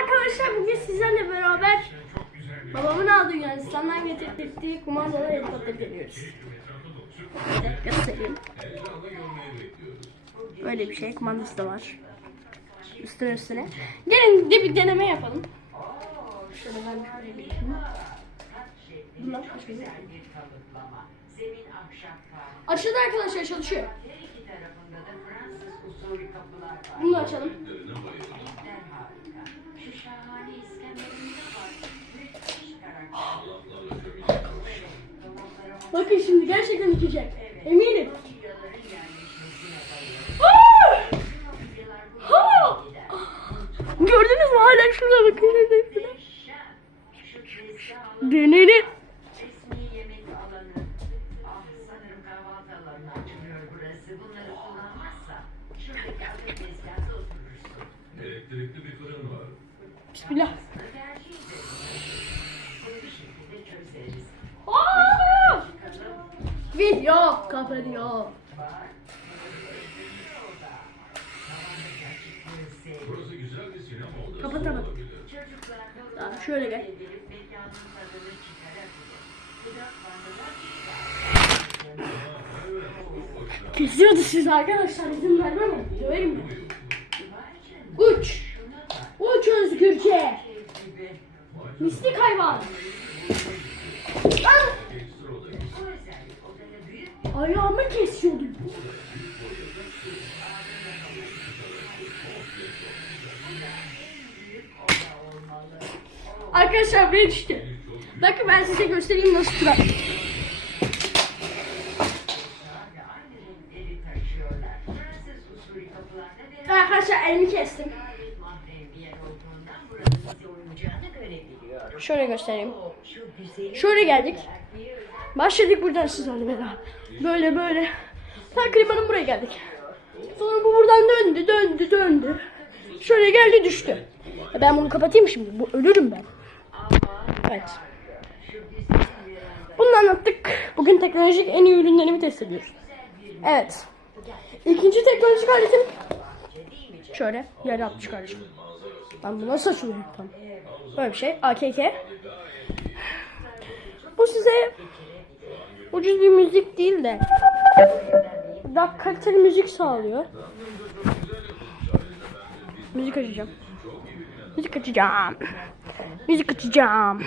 arkadaşlar bugün sizlerle beraber babamın aldığı Yunanistan'dan getirdiği kumandalı helikopter deniyoruz. Evet, göstereyim. Böyle bir şey kumandası da var. Üstüne üstüne. Gelin de bir deneme yapalım. Şöyle ben şöyle bir Bunlar ahşap kar. Açıldı arkadaşlar çalışıyor. Her iki tarafında da Bunu açalım. Karakter. Bakın şimdi gerçekten uçacak. Eminim. Gördünüz mü hala şurada bakın. Alanı, Deneyelim. resmi yemek alanı. Ah sanırım kahvaltı alanına açılıyor burası. Bunları Elektrikli bir fırın var. Bismillah. Aa! Video kapanıyor. Burası güzel bir sinema odası Kapatamam. olabilir. Tamam, şöyle gel. Kesiyordu siz arkadaşlar izin vermem mi? Döverim mi? Uç. Uç özgürce. Mistik hayvan. Ah! Ayağımı kesiyordu. Arkadaşlar buraya düştü. Bakın ben size göstereyim nasıl durar. Arkadaşlar elimi kestim. Şöyle göstereyim. Şöyle geldik. Başladık buradan sizlerle beraber. Böyle böyle. Takriben buraya geldik. Sonra bu buradan döndü döndü döndü. Şöyle geldi düştü. E Ben bunu kapatayım şimdi. Bu ölürüm ben. Evet. Bunu anlattık. Bugün teknolojik en iyi ürünlerimi test ediyoruz. Evet. İkinci teknolojik aletim şöyle yere atmış kardeşim. Ben bu nasıl açıyorum tam? Böyle bir şey. AKK. Bu size ucuz bir müzik değil de daha kaliteli müzik sağlıyor. Müzik açacağım. Müzik açacağım. Müzik açacağım.